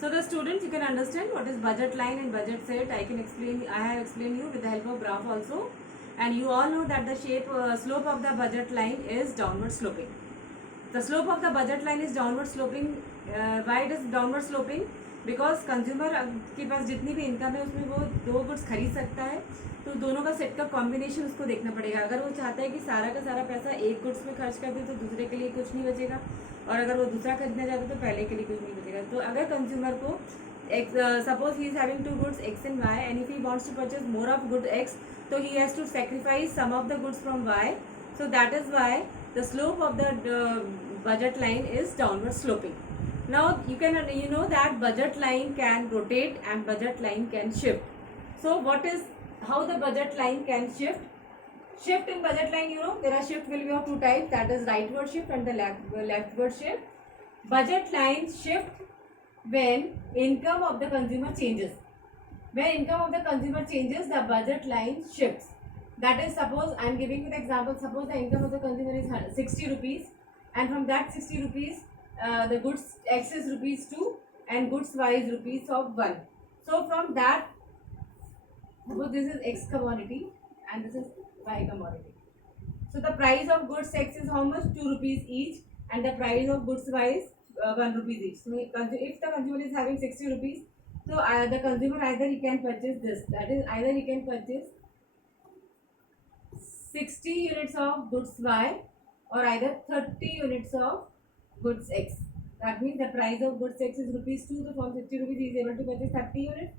So the students, you can understand what is budget line and budget set. I have explained you with the help of graph also, and you all know that the slope of the budget line is downward sloping. The slope of the budget line is downward sloping. Why it is downward sloping? Because consumer के पास जितनी भी इनकम है उसमें वो दो गुड्स खरीद सकता है, तो दोनों का सेट का कॉम्बिनेशन उसको देखना पड़ेगा. अगर वो चाहता है कि सारा का सारा पैसा एक गुड्स में खर्च कर दे तो दूसरे के लिए कुछ नहीं बचेगा, और अगर वो दूसरा खरीदना चाहता है तो पहले के लिए कुछ नहीं बचेगा. तो अगर कंज्यूमर को suppose he is having two goods X and Y, and if he wants to purchase more of good X, तो he has to sacrifice some of the goods from Y. So that is why the slope of the budget line is downward sloping. Now you know that budget line can rotate and budget line can shift. So what is how the budget line can shift? Shift in budget line, you know, there are shift will be of two types, that is rightward shift and the leftward shift. Budget line shift when income of the consumer changes. When income of the consumer changes, the budget line shifts. That is, suppose I am giving you the example. Suppose the income of the consumer is 60 rupees, and from that 60 rupees, the goods X is rupees 2 and goods Y is rupees of 1. So from that, suppose this is X commodity and this is Y commodity. So the price of goods X is how much? 2 rupees each, and the price of goods Y is 1 rupees each. So if the consumer is having 60 rupees, so the consumer either he can purchase this. That is, either he can purchase 60 units of goods Y or either 30 units of goods X. That means the price of goods X is rupees 2, so from 60 rupees he is able to purchase 30 units.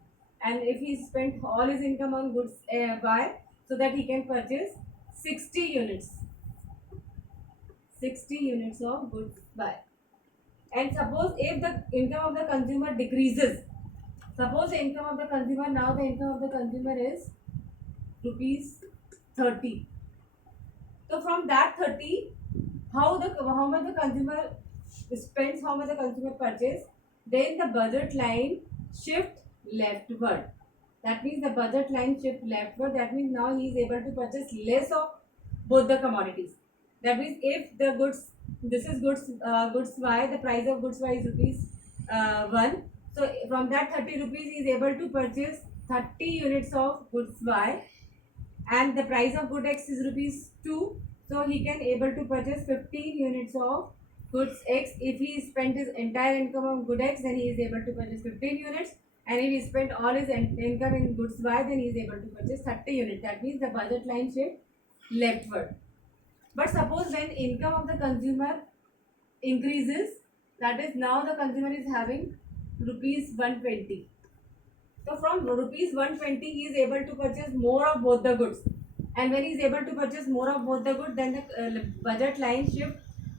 And if he spent all his income on goods Y, so that he can purchase 60 units. 60 units of goods Y. And suppose if the income of the consumer decreases, suppose the income of the consumer, now the income of the consumer is rupees 30. So from that 30, how much the consumer spends, how much the consumer purchase, then the budget line shift leftward. That means the budget line shift leftward. That means now he is able to purchase less of both the commodities. That means if the goods, this is goods Y, the price of goods Y is rupees 1. So from that 30 rupees he is able to purchase 30 units of goods Y, and the price of good X is rupees 2, so he can able to purchase 15 units of goods X. If he spent his entire income on good X, then he is able to purchase 15 units, and if he spent all his income in goods Y, then he is able to purchase 30 units. That means the budget line shift leftward. But suppose when income of the consumer increases, that is, now the consumer is having rupees 120. So from rupees 120 he is able to purchase more of both the goods, and when he is able to purchase more of both the goods, then the budget line shift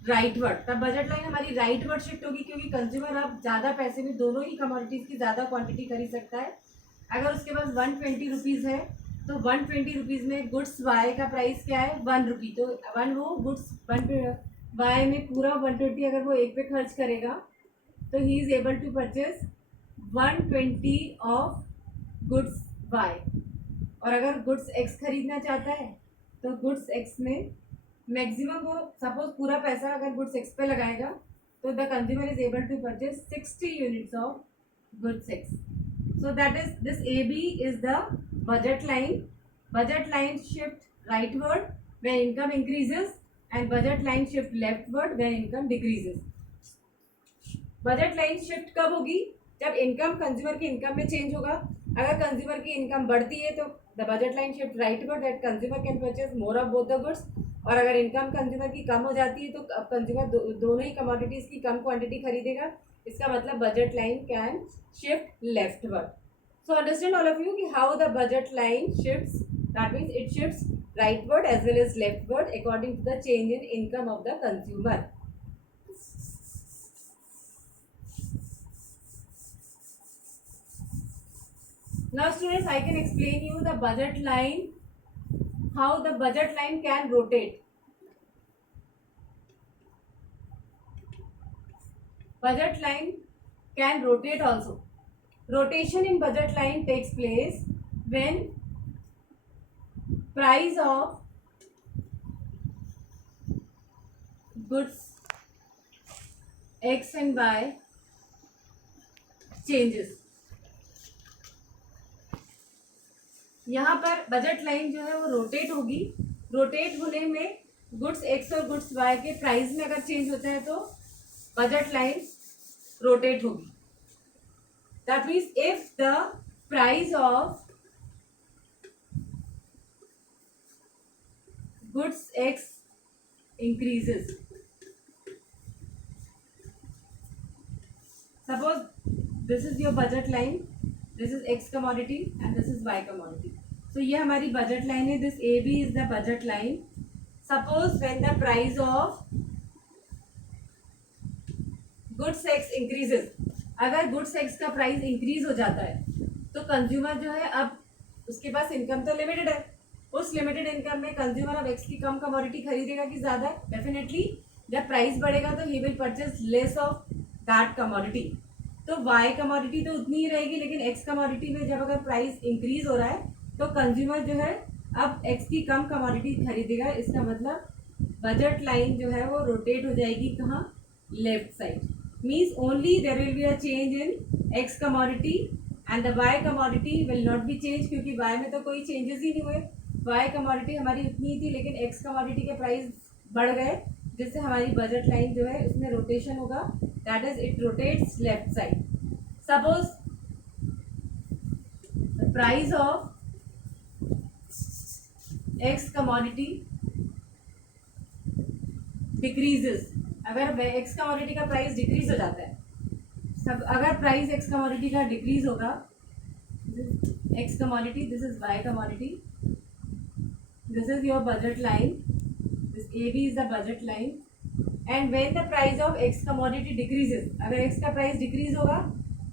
rightward. तब budget line हमारी rightward shift होगी, क्योंकि consumer अब ज़्यादा पैसे में दोनों ही commodities की ज़्यादा quantity खरीद सकता है. अगर उसके पास 120 रुपीज़ है, तो 120 रुपीज़ में गुड्स वाई का प्राइस क्या है? 1 रुपी. तो 1 वो गुड्स 1 वाई में पूरा 120 अगर वो एक पे खर्च करेगा, तो he is able to purchase 120 of goods Y. और अगर गुड्स एक्स खरीदना चाहता है, तो गुड्स एक्स में मैक्सिमम वो सपोज पूरा पैसा अगर गुड्स एक्स पे लगाएगा, तो the consumer is able to purchase 60 units of goods X. So that is, this AB is the budget line. Budget line shift rightward when income increases, and budget line shift leftward when income decreases. Budget line shift कब होगी? जब income consumer की इनकम में change होगा. अगर कंज्यूमर की इनकम बढ़ती है तो the budget line shift rightward, that consumer can purchase more of both the goods. और अगर इनकम कंज्यूमर की कम हो जाती है तो अब कंज्यूमर दोनों ही कमोडिटीज की कम क्वांटिटी खरीदेगा. इसका मतलब budget line can shift leftward. So understand all of you कि how the budget line shifts. That means it shifts rightward as well as leftward according to the change in income of the consumer. Now students, I can explain you the budget line, how the budget line can rotate. Budget line can rotate also. Rotation in budget line takes place when price of goods X and Y changes. यहाँ पर budget line जो है वो रोटेट होगी. रोटेट होने में goods X और goods Y के प्राइस में अगर चेंज होता है तो बजट लाइन रोटेट होगी. That means if the price of goods x increases, suppose this is your budget line, this is x commodity and this is y commodity. So ये हमारी budget line है. This AB is the budget line. Suppose when the price of goods x increases, अगर goods x का price increase हो जाता है तो consumer जो है अब उसके पास income तो limited है. उस लिमिटेड इनकम में कंज्यूमर अब एक्स की कम कमोडिटी खरीदेगा कि ज़्यादा. डेफिनेटली जब प्राइस बढ़ेगा तो he will purchase less of that commodity. तो वाई कमोडिटी तो उतनी ही रहेगी, लेकिन एक्स कमोडिटी में जब अगर प्राइस इंक्रीज हो रहा है तो कंज्यूमर जो है अब एक्स की कम कमोडिटी खरीदेगा. इसका मतलब बजट लाइन जो है वो रोटेट हो जाएगी कहाँ? Left side. Means only there will be a change in X commodity and the Y commodity will not be change, क्योंकि वाई में तो कोई चेंजेस ही नहीं हुए. वाई कमोडिटी हमारी उतनी ही थी, लेकिन एक्स कमोडिटी के प्राइस बढ़ गए, जिससे हमारी बजट लाइन जो है उसमें रोटेशन होगा. That is it rotates left side. Suppose the price of X commodity decreases. अगर एक्स कमोडिटी का प्राइस डिक्रीज हो जाता है, सब अगर प्राइस एक्स कमोडिटी का डिक्रीज होगा, X commodity, this is Y commodity, this is your budget line, this AB is the budget line, and when the price of X commodity decreases, अगर X का price decrease होगा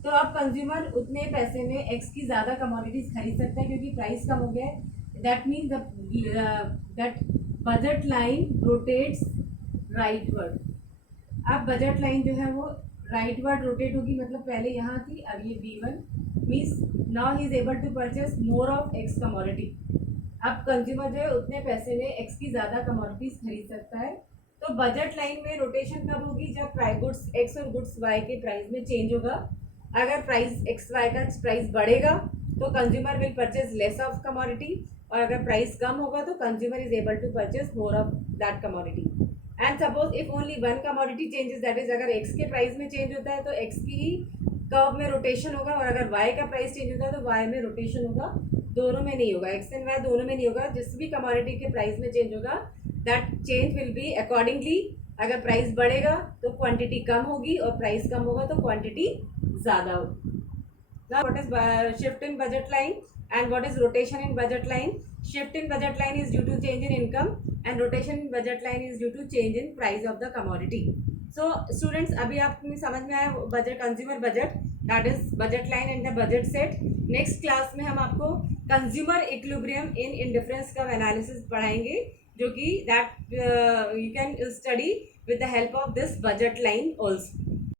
तो अब कंज्यूमर उतने पैसे में X की ज़्यादा कमोडिटीज खरीद सकता है क्योंकि प्राइस कम हो गया है. That means that budget line rotates rightward. अब बजट लाइन जो है वो राइटवर्ड रोटेट होगी, मतलब पहले यहाँ थी, अब ये B1 means now he is able to purchase more of X commodity. अब कंज्यूमर जो है उतने पैसे में एक्स की ज़्यादा कमोडिटीज खरीद सकता है. तो बजट लाइन में रोटेशन कब होगी? जब गुड्स एक्स और गुड्स वाई के प्राइस में चेंज होगा. अगर प्राइस एक्स वाई का प्राइस बढ़ेगा तो consumer will purchase less of commodity, और अगर प्राइस कम होगा तो consumer is able to purchase more of that commodity. And suppose if only one commodity changes, that is अगर एक्स के प्राइस में चेंज होता है तो एक्स की ही कर्व में रोटेशन होगा, और अगर वाई का प्राइस चेंज होता है तो वाई में रोटेशन होगा. दोनों में नहीं होगा, एक्स एंड वाई दोनों में नहीं होगा. जिस भी कमोडिटी के प्राइस में चेंज होगा that change will be accordingly. अगर प्राइस बढ़ेगा तो क्वांटिटी कम होगी, और प्राइस कम होगा तो क्वांटिटी ज़्यादा होगी. Now what is shift in budget line and what is rotation in budget line? Shift in budget line is due to change in income and rotation in budget line is due to change in price of the commodity. So students, अभी आपको समझ में आया budget, consumer budget, that is budget line and the budget set. Next class में हम आपको consumer equilibrium इन indifference curve analysis पढ़ाएंगे, जो कि that you can study with the help of this budget line also.